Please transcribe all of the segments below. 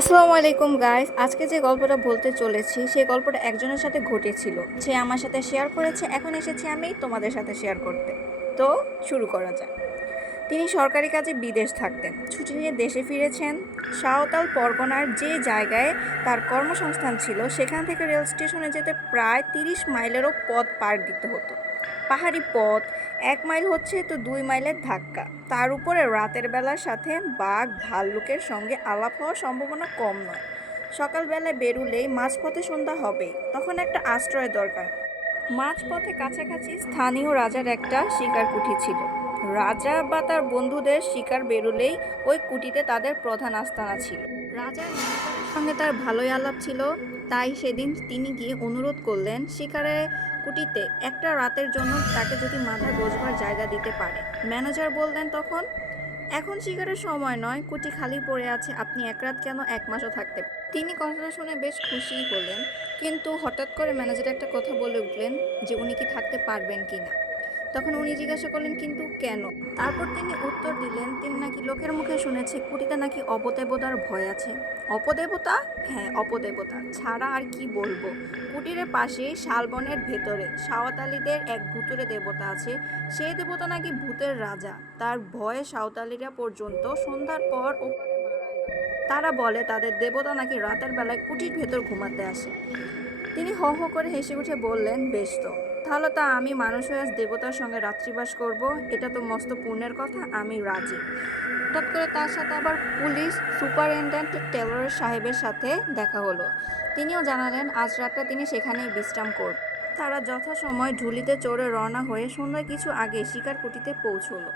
আসসালামু আলাইকুম গাইস, আজকে যে গল্পটা বলতে চলেছি সেই গল্পটা একজনের সাথে ঘটেছিল। সে আমার সাথে শেয়ার করেছে, এখন এসেছি আমি তোমাদের সাথে শেয়ার করতে। তো শুরু করা যাক। তিনি সরকারি কাজে বিদেশ থাকতেন, ছুটি নিয়ে দেশে ফিরেছেন। সাঁওতাল পরগনার যে জায়গায় তার কর্মসংস্থান ছিল সেখান থেকে রেল স্টেশনে যেতে প্রায় 30 মাইলেরও পথ পার দিতে হতো। পাহাড়ি পথ, 1 মাইল হচ্ছে তো 2 মাইলের ধাক্কা, তার উপরে রাতের বেলার সাথে বাঘ ভাল্লুকের সঙ্গে আলাপ হওয়ার সম্ভাবনা কম নয়। সকালবেলায় বেরুলেই মাঝপথে সন্ধ্যা হবেই, তখন একটা আশ্রয় দরকার। মাঝপথে কাছাকাছি স্থানীয় রাজার একটা শিকার কুঠি ছিল। রাজা বা তার বন্ধুদের শিকার বেরুলেই ওই কুটিতে তাদের প্রধান আস্তানা ছিল। রাজার ম্যানেজারের সঙ্গে তার ভালোই আলাপ ছিল, তাই সেদিন তিনি গিয়ে অনুরোধ করলেন শিকারের কুটিতে একটা রাতের জন্য তাকে যদি মাথায় বসবার জায়গা দিতে পারে। ম্যানেজার বললেন তখন, এখন শিকারের সময় নয়, কুটি খালি পড়ে আছে, আপনি এক রাত কেন 1 মাসও থাকতে পারেন। তিনি কথাটা শুনে বেশ খুশিই হলেন, কিন্তু হঠাৎ করে ম্যানেজার একটা কথা বলে উঠলেন যে উনি কি থাকতে পারবেন কিনা। তখন উনি জিজ্ঞাসা করলেন কিন্তু কেন। তারপর তিনি উত্তর দিলেন তিনি নাকি লোকের মুখে শুনেছে কুটিতে নাকি অপদেবতার ভয় আছে। অপদেবতা? হ্যাঁ, অপদেবতা ছাড়া আর কি বলবো। কুটিরের পাশে শালবনের ভেতরে সাঁওতালিদের এক ভুতুড়ে দেবতা আছে। সেই দেবতা নাকি ভূতের রাজা, তার ভয়ে সাঁওতালিরা পর্যন্ত সন্ধ্যার পর ওপারে মারায় না। তারা বলে তাদের দেবতা নাকি রাতের বেলায় কুটির ভেতর ঘুমাতে আসে। তিনি হো হো করে হেসে উঠে বললেন, বেশ তো, তাহলে তা আমি মানুষ হয়ে আজ দেবতার সঙ্গে রাত্রিবাস করব, এটা তো মস্ত পুণ্যের কথা, আমি রাজি। হঠাৎ করে তার সাথে আবার পুলিশ সুপারিনটেন্ডেন্ট টেলর সাহেবের সাথে দেখা হলো। তিনিও জানালেন আজ রাতটা তিনি সেখানেই বিশ্রাম করবেন। তারা যথাসময় ঢুলিতে চড়ে রওনা হয়ে সন্ধ্যায় কিছু আগে শিকার কুটিতে পৌঁছলো।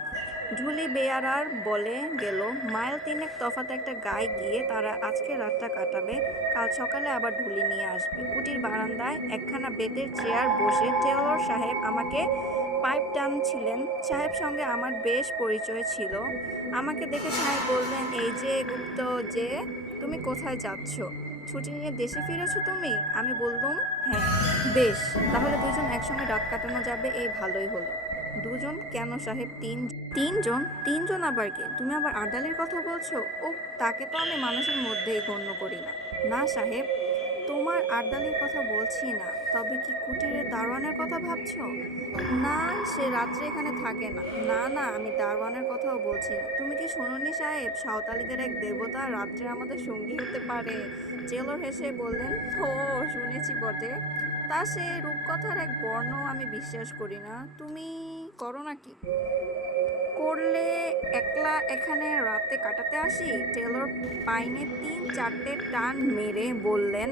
ঢুলি বেয়ারার বলে গেল মাইল তিনেক তফাতে একটা গায়ে গিয়ে তারা আজকে রাতটা কাটাবে, কাল সকালে আবার ঢুলি নিয়ে আসবে। কুটির বারান্দায় একখানা বেতের চেয়ার বসে টেলর সাহেব আমাকে পাইপ টানছিলেন। সাহেব সঙ্গে আমার বেশ পরিচয় ছিল। আমাকে দেখে সাহেব বললেন, এই যে গুপ্ত যে, তুমি কোথায় যাচ্ছ? ছুটি নিয়ে দেশে ফিরেছো তুমি? আমি বললুম, হ্যাঁ। বেশ, তাহলে দুজন একসঙ্গে রাত কাটানো যাবে, এই ভালোই হলো। দুজন কেন সাহেব, তিনজন? তিনজন আবার কি? তুমি আবার আর্দালির কথা বলছো? ও, তাকে তো আমি মানুষের মধ্যেই গণ্য করি না। না সাহেব, তোমার আর্দালির কথা বলছি না। তবে কি কুটিরের দারোয়ানের কথা ভাবছো? না, সে রাত্রে এখানে থাকে না। না না, আমি দারোয়ানের কথাও বলছি না। তুমি কি শোনোনি সাহেব, সাঁওতালিদের এক দেবতা রাত্রে আমাদের সঙ্গী হতে পারে? জেলর হেসে বললেন, ও, শুনেছি বটে। তা সে রূপকথার এক বর্ণ আমি বিশ্বাস করি না। তুমি করো নাকি? করলে একলা এখানে রাতে কাটাতে আসি? টেলর পাইনে 3-4টে টান মেরে বললেন,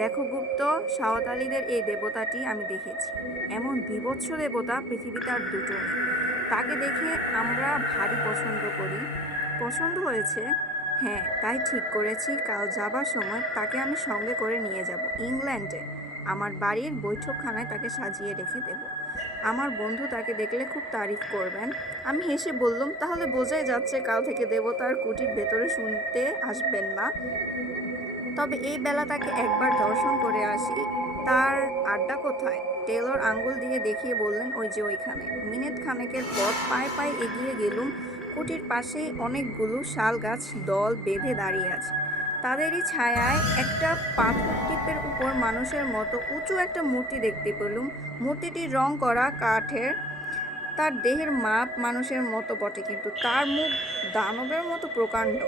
দেখো গুপ্ত, সাঁওতালিদের এই দেবতাটি আমি দেখেছি। এমন বীভৎস দেবতা পৃথিবীতে আর দুটো নেই। তাকে দেখে আমরা ভারী পছন্দ করি। পছন্দ হয়েছে? হ্যাঁ, তাই ঠিক করেছি কাল যাবার সময় তাকে আমি সঙ্গে করে নিয়ে যাব ইংল্যান্ডে। আমার বাড়ির বৈঠকখানায় তাকে সাজিয়ে রেখে দেব। আমার বন্ধু তাকে দেখলে খুব তারিফ করবেন। আমি হেসে বললুম, তাহলে বোঝাই যাচ্ছে কাল থেকে দেবতার কুটির ভেতরে শুনতে আসবেন না। তবে এই বেলা তাকে একবার দর্শন করে আসি। তার আড্ডা কোথায়? টেলর আঙ্গুল দিয়ে দেখিয়ে বললেন, ওই যে ওইখানে। মিনিট খানেকের পথ পায়ে পায়ে এগিয়ে গেলুম। কুটির পাশেই অনেকগুলো শাল গাছ দল বেঁধে দাঁড়িয়ে আছে। তাদেরই ছায়ায় একটা পাথর টিপের উপর মানুষের মতো উঁচু একটা মূর্তি দেখতে পেলুম। মূর্তিটির রং করা কাঠের। তার দেহের মাপ মানুষের মতো বটে, কিন্তু তার মুখ দানবের মতো প্রকাণ্ড।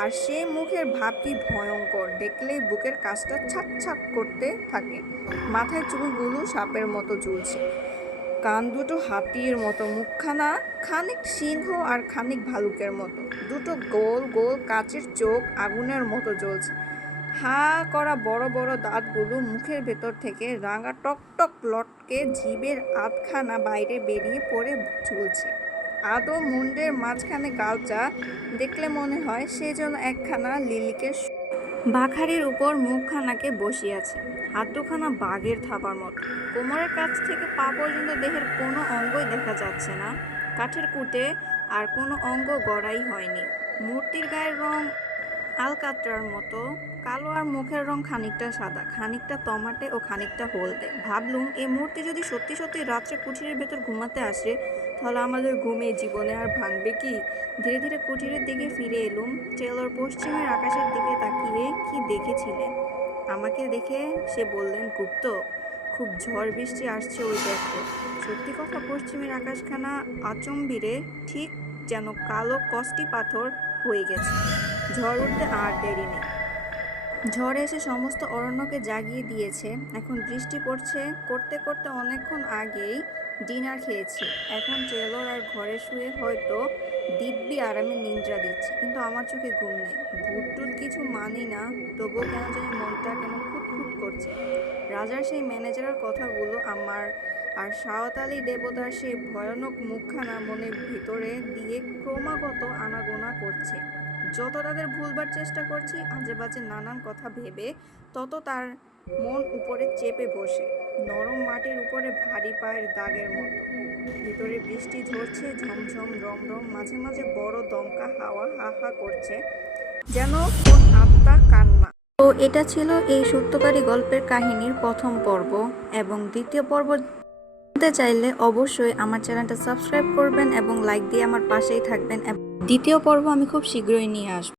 আর সে মুখের ভাব কি ভয়ঙ্কর, দেখলেই বুকের কাছটা ছাপ ছাপ করতে থাকে। মাথায় চুলগুলো সাপের মতো ঝুলছে, কান দুটো হাতির মতো, মুখখানা খানিক সিংহ আর খানিক ভালুকের মতো, দুটো গোল গোল কাচের চোখ আগুনের মতো জ্বলছে। হা করা বড় বড় দাঁতগুলো মুখের ভেতর থেকে রাঙা টকটক লটকে জিভের আধখানা বাইরে বেরিয়ে পড়ে ঝুলছে। আদৌ মুন্ডের মাঝখানে গালচা, দেখলে মনে হয় সে যেন একখানা লিলিকের বাখারির উপর মুখখানাকে বসিয়াছে। হাত দুখানা বাঘের থাবার মতো। কোমরের কাছ থেকে পা পর্যন্ত দেহের কোনো অঙ্গই দেখা যাচ্ছে না। কাঠের কুটে আর কোনো অঙ্গ গড়াই হয়নি। মূর্তির গায়ের রং আলকাতরার মতো কালো, আর মুখের রং খানিকটা সাদা, খানিকটা তমাটে ও খানিকটা হলদে। ভাবলুম, এই মূর্তি যদি সত্যি সত্যি রাত্রে কুঠিরের ভেতর ঘুমাতে আসে, তাহলে আমাদের ঘুমে জীবনে আর ভাঙবে কি? ধীরে ধীরে কুঠিরের দিকে ফিরে এলুম। টেলর পশ্চিমের আকাশের দিকে তাকিয়ে দেখেছিলেন। আমাকে দেখে সে বললেন, গুপ্ত, খুব ঝড় বৃষ্টি আসছে, ওই দেখো। সত্যি কথা, পশ্চিমের আকাশখানা আচম্বিরে ঠিক যেন কালো কষ্টি পাথর হয়ে গেছে। ঝড় উঠতে আর দেরি নেই। ঝড় এসে সমস্ত অরণ্যকে জাগিয়ে দিয়েছে। এখন বৃষ্টি পড়ছে। করতে করতে অনেকক্ষণ আগেই ডিনার খেয়েছি। এখন টেলর আর ঘরে শুয়ে হয়তো দিব্যি আরামে নিদ্রা দিচ্ছে, কিন্তু আমার চোখে ঘুম নেই। ভূত টুত কিছু মানি না, তবুও কেন জানি মনটা কেমন খুঁতখুত করছে। রাজার সেই ম্যানেজারের কথাগুলো আমার আর সাঁওতালি আলী দেবতার সেই ভয়ানক মুখখানা মনের ভিতরে দিয়ে ক্রমাগত আনাগোনা করছে। যত তাদের ভুলবার চেষ্টা করছি আজে বাজে নানান কথা ভেবে, তত তার মন উপরে চেপে বসে, নরম মাটির উপরে ভারী পায়ের দাগের মতো। ভিতরে বৃষ্টি ঝরছে ঝমঝম রমরম, মাঝে মাঝে বড় দমকা হাওয়া হা হা করছে, যেন কোন আত্মা কান্না। তো এটা ছিল এই সত্যকারী গল্পের কাহিনীর প্রথম পর্ব, এবং দ্বিতীয় পর্ব জানতে চাইলে অবশ্যই আমার চ্যানেলটা সাবস্ক্রাইব করবেন এবং লাইক দিয়ে আমার পাশেই থাকবেন। দ্বিতীয় পর্ব আমি খুব শীঘ্রই নিয়ে আসবো।